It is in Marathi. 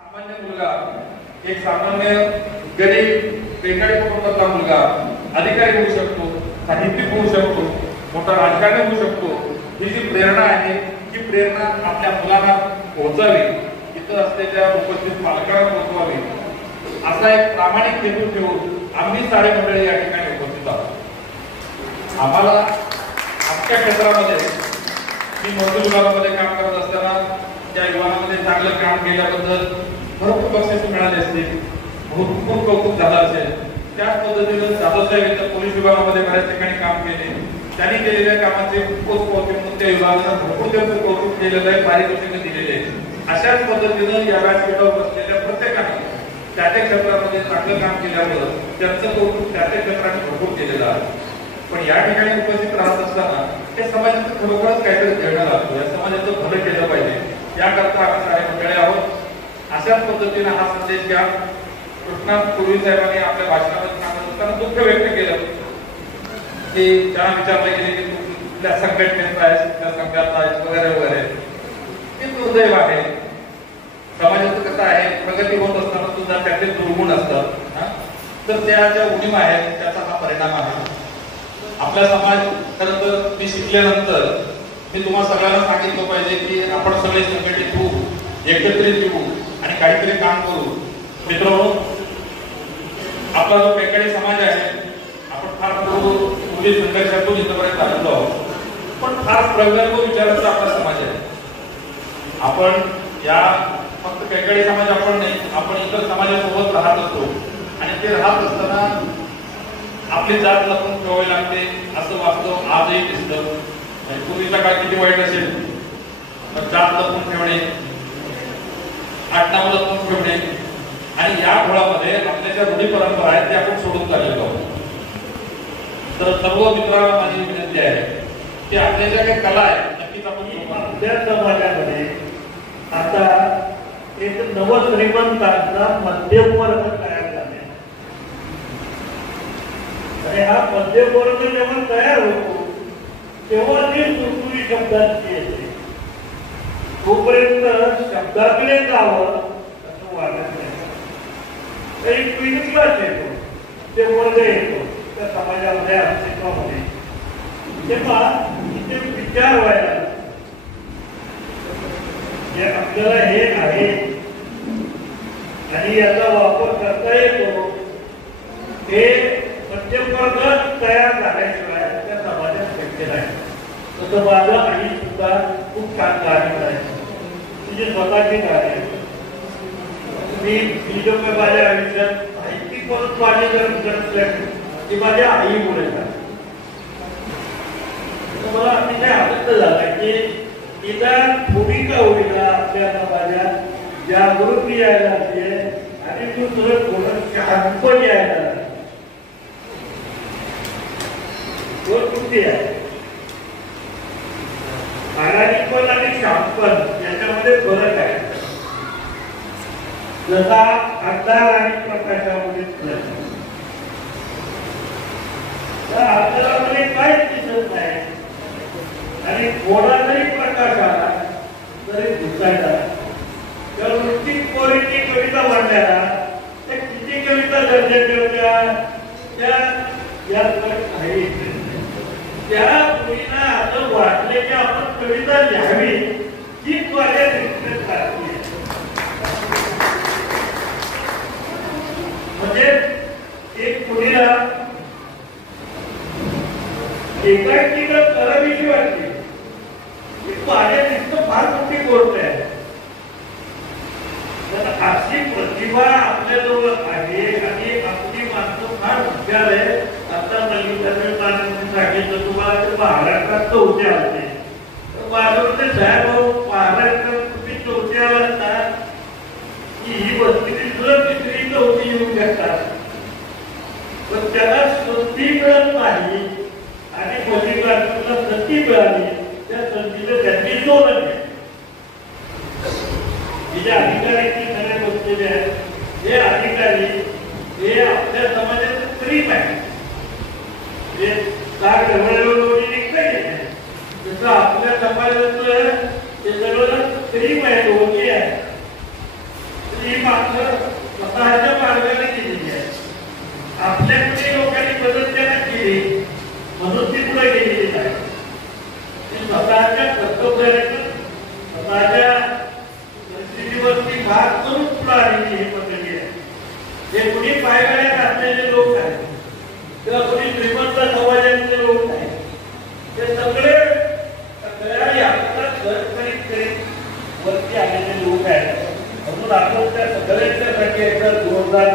सामान्य मुलगा, एक सामान्य गरीब बेकारी कुटुंबातला मुलगा अधिकारी होऊ शकतो, साहित्यिक होऊ शकतो, मोठा राजकारणी होऊ शकतो. ही जी प्रेरणा आहे ही प्रेरणा आपल्या मुलांना पोहोचावी, इथं असलेल्या उपस्थित पालकांना पोहोचवावी, असा एक प्रामाणिक हेतू ठेवून आम्ही सारे मंडळी या ठिकाणी उपस्थित आहोत. आम्हाला आमच्या क्षेत्रामध्ये मी महसूल विभागामध्ये काम करत असताना त्या विभागामध्ये चांगलं काम केल्याबद्दल भरपूर बक्षीस मिळाले असतील, भरपूर कौतुक झालं असेल. त्याच पद्धतीनं जाधवसाहेब इथं पोलीस विभागामध्ये बऱ्याच ठिकाणी काम केले. त्यांनी केलेल्या कामाचे पोचपावती म्हणून त्या विभागाला भरपूर त्यांचं कौतुक केलेलं आहे, पारितोषिक दिलेले आहे. अशाच पद्धतीनं या व्यासपीठावर बसलेल्या प्रत्येकाने त्या क्षेत्रामध्ये चांगलं काम केल्यामुळं त्यांचं कौतुक त्या क्षेत्राने भरपूर केलेलं आहे. पण या ठिकाणी उपस्थित राहत असताना हे समाजाचं खरोखरच काहीतरी देणं लागतो, या समाजाचं भलं केलं पाहिजे, याकरता आम्ही सारे मंडळी आहोत. अशाच पद्धतीने हा संदेश घ्या. कृष्णा पूर्वी साहेबांनी आपल्या भाषणामध्ये सांगत असताना दुःख व्यक्त केलं की ज्यांना विचारलं गेले की तू कुठल्या संघटनेत आहेस, कुठल्या संघात आहेस वगैरे वगैरे. हे दुर्दैव आहे. समाजाचं कसं आहे, प्रगती होत असताना सुद्धा त्याचे दुर्गुण असतात. तर त्या ज्या उणीवा आहेत त्याचा हा परिणाम आहे. आपला समाज खरं तर मी शिकल्यानंतर मी तुम्हाला सगळ्यांना सांगितलं पाहिजे की आपण सगळे संघटित होऊ, एकत्रित येऊ आणि काहीतरी काम करू. मित्रांनो, आपला जो पेकडी समाज आहे, आपण फार पूर्वी संघर्षातून इथपर्यंत आलेलो आहोत, पण फार प्रगल्भ विचाराचा आपला समाज आहे. आपण या फक्त पेकडी समाज आपण नाही, आपण इतर समाजासोबत राहत असतो आणि ते राहत असताना आपली जात लपून ठेवावी लागते असं वास्तव आजही दिसतं. पूर्वीचा काळ किती वाईट असेल, जात लपून ठेवणे, आडनाव लपून ठेवणे आणि या घोळामध्ये आपल्या ज्या रूढी परंपरा आहेत त्या आपण सोडून चाललेलो आहोत. तर सर्व मित्रांना माझी विनंती आहे की आपल्या ज्या काही कला आहेत नक्कीच आपण आपल्या समाजामध्ये आता एक नवश्रीमंतांचा मध्यम वर्ग तयार झाला आणि हा मध्यम वर्ग जेव्हा तयार होतो तेव्हा ते सुरसुरी शब्दांची येते. तोपर्यंत शब्दाकडे जावं असं वाटत नाही. एक मिडल क्लास येतो, ते वर्ग येतो त्या समाजामध्ये अस्तित्वामध्ये, तेव्हा इथे विचार व्हायला आपल्याला हे आहे आणि याचा वापर करता येतो. हे मध्यम वर्ग तयार झाल्याशिवाय त्या समाजात शक्य नाही. तसं माझं आणि सुद्धा खूप छान कार्य करायचं, तुझी स्वतःची कार्य. मी जो काही माझ्या आयुष्यात साहित्यिक म्हणून माझी जर ती माझ्या आईमुळे मला अतिशय आनंद झाला की निदान थोडी का होईना आपल्या समाजात जागृती यायला लागली आणि दुसरं थोडं शहाणपण यायला लागलं. कुठे आहे प्रामाणिकपण आणि शहाणपण याच्यामध्ये फरक आहे. जसा अंधार आणि प्रकाशामध्ये फरक तर अंधारामध्ये काहीच दिसत नाही आणि थोडा जरी प्रकाश आला तरी घुसायला. त्या वृत्तीत कोरीची कविता मांडल्या त्या किती कविता गरजेच्या होत्या त्या काही त्या मुलींना असं वाटले की आपण कविता लिहावी ही माझ्या दृष्टीने सारखी. म्हणजे एक मुलीला एकांकिका करावीशी वाटते. माझ्या दृष्टीने फार मोठी गोष्ट आहे. अशी प्रतिभा आपल्याजवळ आहे आणि आपली माणसं फार हुशार आहे. आता मल्लिकार्जुन मानसिंग सांगितलं तुम्हाला ते महाराष्ट्रात चौथे आले. माझ्यावर ते साहेब महाराष्ट्रात तुम्ही चौथे आलात ना की ही वस्ती सुद्धा तिसरी चौथी येऊ शकतात. पण त्याला संधी मिळत नाही आणि मल्लिकार्जुनला संधी मिळाली त्या संधीचं त्यांनी सोडलं नाही. जे अधिकारी सगळे बसलेले आहेत हे अधिकारी हे आपल्या समाजाचं प्रेम आहे. जसं आपल्या समाजाचं ते सगळं प्रेम आहे, होती आहे. माणसं स्वतःच्या मार्गाने केलेली आहे. आपल्याकडे लोकांनी मदत त्यांना केली म्हणून ती पुढे गेलेली आहे. स्वतःच्या कर्तव्यातून स्वतःच्या परिस्थितीवरती भाग करून पुढे आलेली ही मंडळी आहे. जे कुणी पायगड्यात असलेले लोक आहेत किंवा कुणी श्रीमंत समाजातले लोक आहेत ते सगळे तयारी आपला घर करीत वरती आलेले लोक आहेत. म्हणून आपण त्या सगळ्यांच्यासाठी एकदा जोरदार